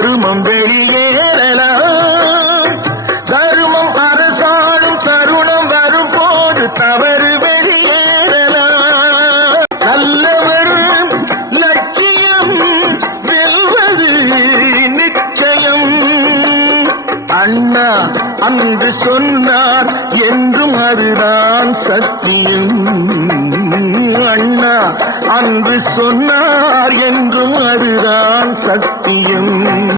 தருமம் வெளியேறலாம். தருமம் அரசாளும் தருணம் வரும்போது தவறு வெளியேறலாம். நல்லவர் லட்சியம் வெல்வது நிச்சயம். அண்ணா அன்று சொன்னார் என்றும் அதுதான் சத்தியம். அண்ணா அன்று சொன்னார் என்றும் அதுதான் சத்தியம்.